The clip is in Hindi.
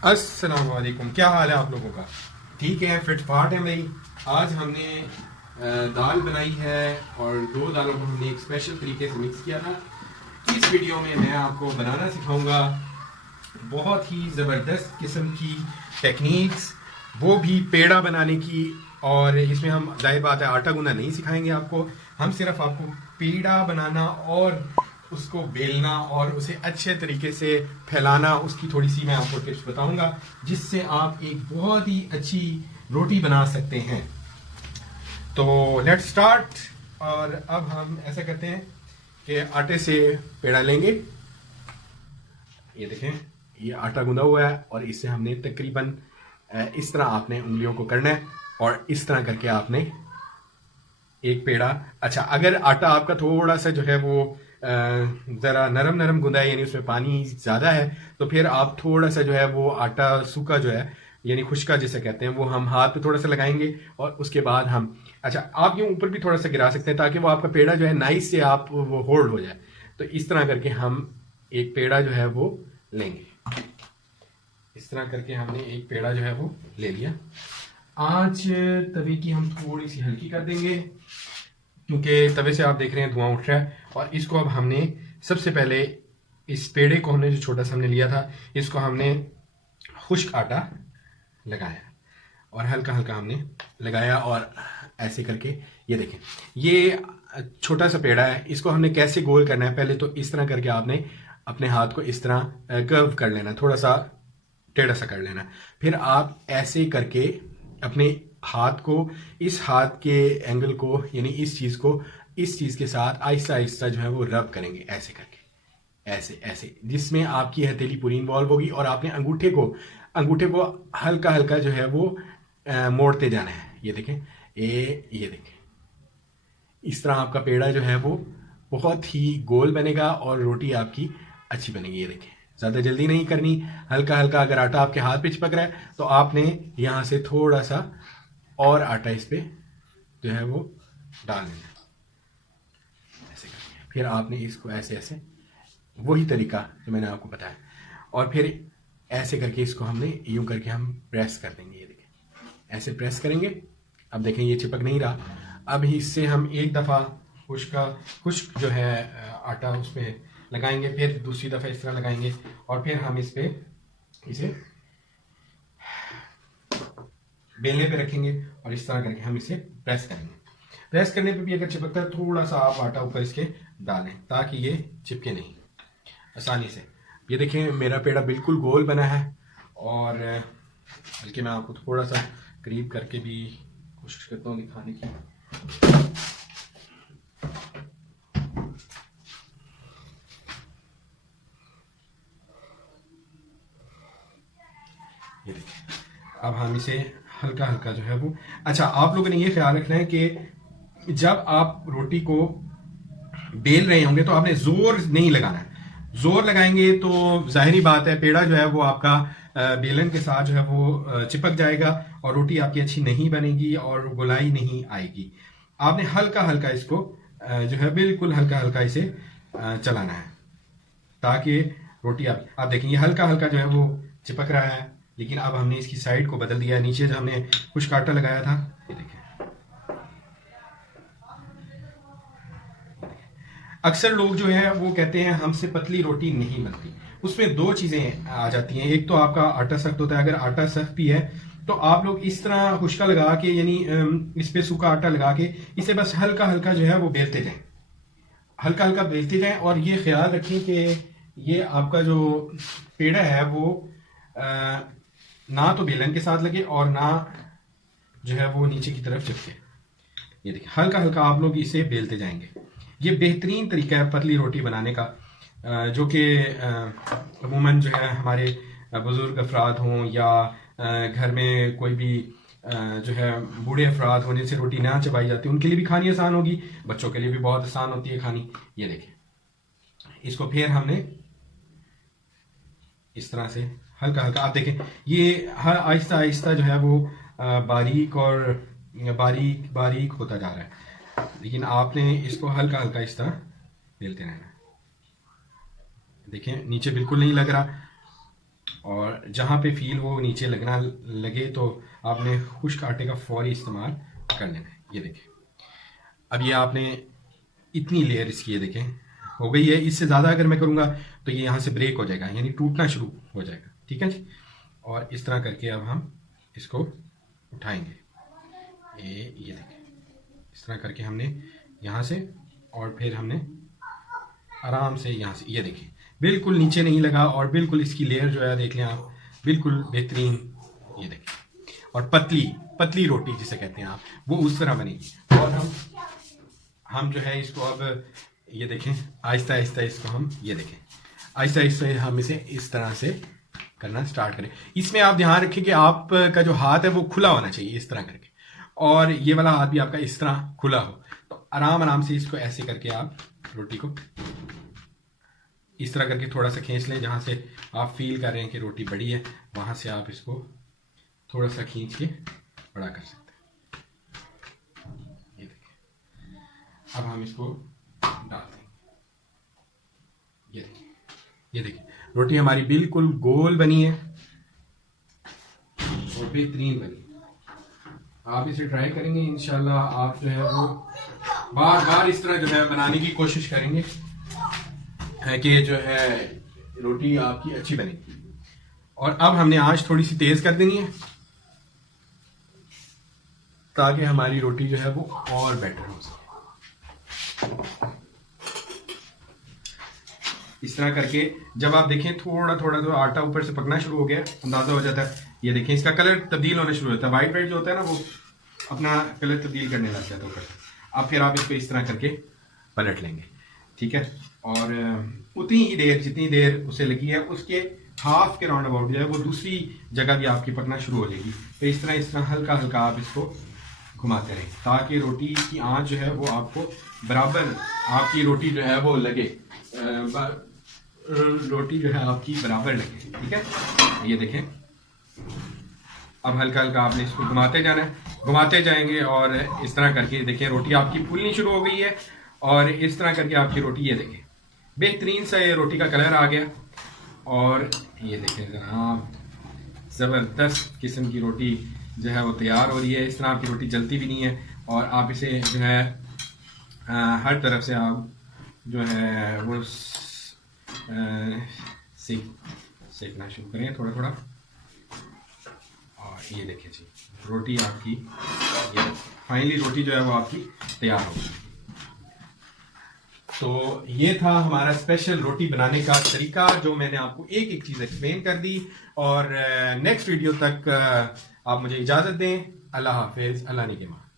अस्सलाम वालेकुम। क्या हाल है आप लोगों का? ठीक है, फिट फाट है भाई। आज हमने दाल बनाई है और दो दालों को हमने एक स्पेशल तरीके से मिक्स किया था। इस वीडियो में मैं आपको बनाना सिखाऊंगा बहुत ही ज़बरदस्त किस्म की टेक्निक्स, वो भी पेड़ा बनाने की। और इसमें हम जाहिर बात है आटा गूंदना नहीं सिखाएंगे आपको, हम सिर्फ आपको पेड़ा बनाना और उसको बेलना और उसे अच्छे तरीके से फैलाना, उसकी थोड़ी सी मैं आपको टिप्स बताऊंगा जिससे आप एक बहुत ही अच्छी रोटी बना सकते हैं। तो लेट्स स्टार्ट। और अब हम ऐसा करते हैं कि आटे से पेड़ा लेंगे। ये देखें, ये आटा गूंदा हुआ है और इससे हमने तकरीबन इस तरह आपने उंगलियों को करना है और इस तरह करके आपने एक पेड़ा। अच्छा, अगर आटा आपका थोड़ा सा जो है वो ज़रा नरम नरम गूंदा है, यानी उसमें पानी ज़्यादा है, तो फिर आप थोड़ा सा जो है वो आटा सूखा जो है, यानी खुश्का जिसे कहते हैं, वो हम हाथ पे थोड़ा सा लगाएंगे और उसके बाद हम, अच्छा आप यूँ ऊपर भी थोड़ा सा गिरा सकते हैं ताकि वो आपका पेड़ा जो है नाइस से आप वो होल्ड हो जाए। तो इस तरह करके हम एक पेड़ा जो है वो लेंगे। इस तरह करके हमने एक पेड़ा जो है वो ले लिया। आंच तवे की हम थोड़ी सी हल्की कर देंगे क्योंकि तवे से आप देख रहे हैं धुआं उठ रहा है। और इसको अब हमने सबसे पहले इस पेड़े को हमने जो छोटा सा हमने लिया था, इसको हमने खुश्क आटा लगाया और हल्का हल्का हमने लगाया और ऐसे करके ये देखें, ये छोटा सा पेड़ा है। इसको हमने कैसे गोल करना है, पहले तो इस तरह करके आपने अपने हाथ को इस तरह कर्व कर लेना, थोड़ा सा टेढ़ा सा कर लेना। फिर आप ऐसे करके अपने हाथ को, इस हाथ के एंगल को, यानी इस चीज़ को इस चीज़ के साथ आहिस्ता आहिस्ता जो है वो रब करेंगे, ऐसे करके, ऐसे ऐसे, जिसमें आपकी हथेली पूरी इन्वॉल्व होगी और आपने अंगूठे को हल्का हल्का जो है वो मोड़ते जाना है। ये देखें, ये देखें, इस तरह आपका पेड़ा जो है वो बहुत ही गोल बनेगा और रोटी आपकी अच्छी बनेगी। ये देखें, ज़्यादा जल्दी नहीं करनी, हल्का हल्का। अगर आटा आपके हाथ पे चिपक रहा है तो आपने यहाँ से थोड़ा सा और आटा इस पे जो है वो डाल देना, ऐसे करके। फिर आपने इसको ऐसे ऐसे, वही तरीका जो मैंने आपको बताया, और फिर ऐसे करके इसको हमने यूं करके हम प्रेस कर देंगे। ये देखें, ऐसे प्रेस करेंगे। अब देखें ये चिपक नहीं रहा। अब इससे हम एक दफ़ा खुश्क जो है आटा उस पर लगाएंगे, फिर दूसरी दफ़ा इस तरह लगाएंगे और फिर हम इसे बेलने पे रखेंगे और इस तरह करके हम इसे प्रेस करेंगे। प्रेस करने पे भी अगर चिपकता है, थोड़ा सा आप आटा ऊपर इसके डालें ताकि ये चिपके नहीं आसानी से। ये देखें, मेरा पेड़ा बिल्कुल गोल बना है और बल्कि मैं आपको थोड़ा सा करीब करके भी कोशिश करता हूँ दिखाने की। ये देखिए, अब हम इसे हल्का हल्का जो है वो, अच्छा आप लोगों ने ये ख्याल रखना है कि जब आप रोटी को बेल रहे होंगे तो आपने जोर नहीं लगाना है। जोर लगाएंगे तो जाहिरी बात है पेड़ा जो है वो आपका बेलन के साथ जो है वो चिपक जाएगा और रोटी आपकी अच्छी नहीं बनेगी और गोलाई नहीं आएगी। आपने हल्का हल्का इसको जो है बिल्कुल हल्का हल्का इसे चलाना है ताकि रोटी आप देखेंगे हल्का हल्का जो है वो चिपक रहा है। लेकिन अब हमने इसकी साइड को बदल दिया है, नीचे जो हमने खुश्क आटा लगाया था, ये देखें। अक्सर लोग जो है वो कहते हैं हमसे पतली रोटी नहीं बनती। उसमें दो चीज़ें आ जाती हैं, एक तो आपका आटा सख्त होता है। अगर आटा सख्त भी है तो आप लोग इस तरह खुश्का लगा के, यानी इस पे सूखा आटा लगा के इसे बस हल्का हल्का जो है वो बेलते जाएं, हल्का हल्का बेलते जाएं। और ये ख्याल रखें कि ये आपका जो पेड़ा है वो ना तो बेलन के साथ लगे और ना जो है वो नीचे की तरफ चिपके। ये देखिए, हल्का हल्का आप लोग इसे बेलते जाएंगे। ये बेहतरीन तरीका है पतली रोटी बनाने का, जो कि अमूमन जो है हमारे बुजुर्ग अफराद हों या घर में कोई भी जो है बूढ़े अफराद होने से रोटी ना चबाई जाती, उनके लिए भी खानी आसान होगी, बच्चों के लिए भी बहुत आसान होती है खानी। ये देखिए, इसको फिर हमने इस तरह से हल्का हल्का, आप देखें ये हर आहिस्ता आहिस्ता जो है वो बारीक और बारीक बारीक होता जा रहा है। लेकिन आपने इसको हल्का हल्का इस तरह बेलते रहना है। देखें नीचे बिल्कुल नहीं लग रहा। और जहाँ पे फील हो नीचे लगना लगे तो आपने खुश्क आटे का फौरी इस्तेमाल कर लेना है। ये देखें, अब ये आपने इतनी लेयर इसकी ये देखें हो गई है। इससे ज़्यादा अगर मैं करूँगा तो ये यहाँ से ब्रेक हो जाएगा, यानी टूटना शुरू हो जाएगा। ठीक है जी। और इस तरह करके अब हम इसको उठाएंगे। ये देखें, इस तरह करके हमने यहाँ से, और फिर हमने आराम से यहाँ से, ये देखिए बिल्कुल नीचे नहीं लगा, और बिल्कुल इसकी लेयर जो है देख लें आप, बिल्कुल बेहतरीन। ये देखिए, और पतली पतली रोटी जिसे कहते हैं आप, वो उस तरह बनेगी। और हम जो है इसको अब ये देखें आहिस्ता आहिस्ता इसको हम, ये देखें आहिस्ता आहिस्ता हम इसे इस तरह से करना स्टार्ट करें। इसमें आप ध्यान रखें कि आपका जो हाथ है वो खुला होना चाहिए इस तरह करके, और ये वाला हाथ भी आपका इस तरह खुला हो। तो आराम आराम से इसको ऐसे करके आप रोटी को इस तरह करके थोड़ा सा खींच लें। जहाँ से आप फील कर रहे हैं कि रोटी बड़ी है, वहाँ से आप इसको थोड़ा सा खींच के बड़ा कर सकते हैं। ये देखिए, अब हम इसको डाल देंगे। ये देखिए रोटी हमारी बिल्कुल गोल बनी है और बेहतरीन बनी है। आप इसे ट्राई करेंगे इंशाल्लाह, आप जो है वो बार बार इस तरह जो है बनाने की कोशिश करेंगे कि जो है रोटी आपकी अच्छी बनेगी। और अब हमने आंच थोड़ी सी तेज कर देनी है ताकि हमारी रोटी जो है वो और बेटर हो सके। इस तरह करके जब आप देखें थोड़ा थोड़ा जो आटा ऊपर से पकना शुरू हो गया, अंदाजा हो जाता है। ये देखें इसका कलर तब्दील होना शुरू होता है, वाइट वाइट जो होता है ना वो अपना कलर तब्दील करने लग जाता है ऊपर से। अब फिर आप इसको इस तरह करके पलट लेंगे। ठीक है, और उतनी ही देर जितनी देर उसे लगी है उसके हाफ के राउंड अबाउट जो है वो दूसरी जगह भी आपकी पकना शुरू हो जाएगी। तो इस तरह हल्का हल्का आप इसको घुमाते रहें ताकि रोटी की आंच जो है वो आपको बराबर, आपकी रोटी जो है वो लगे, रोटी जो है आपकी बराबर लगे। ठीक है, ये देखें अब हल्का हल्का आपने इसको घुमाते जाना है, घुमाते जाएंगे और इस तरह करके देखें रोटी आपकी फूलनी शुरू हो गई है। और इस तरह करके आपकी रोटी, ये देखें बेहतरीन सा ये रोटी का कलर आ गया। और ये देखें जनाब ज़बरदस्त किस्म की रोटी जो है वो तैयार हो रही है। इस तरह आपकी रोटी जलती भी नहीं है, और आप इसे जो है हर तरफ से आप जो है वो सेकना शुरू करें थोड़ा थोड़ा। और ये देखिए जी रोटी आपकी, ये फाइनली रोटी जो है वो आपकी तैयार हो गई। तो ये था हमारा स्पेशल रोटी बनाने का तरीका, जो मैंने आपको एक एक चीज़ एक्सप्लेन कर दी। और नेक्स्ट वीडियो तक आप मुझे इजाज़त दें। अल्लाह हाफिज़, अल्लाह निगहबान।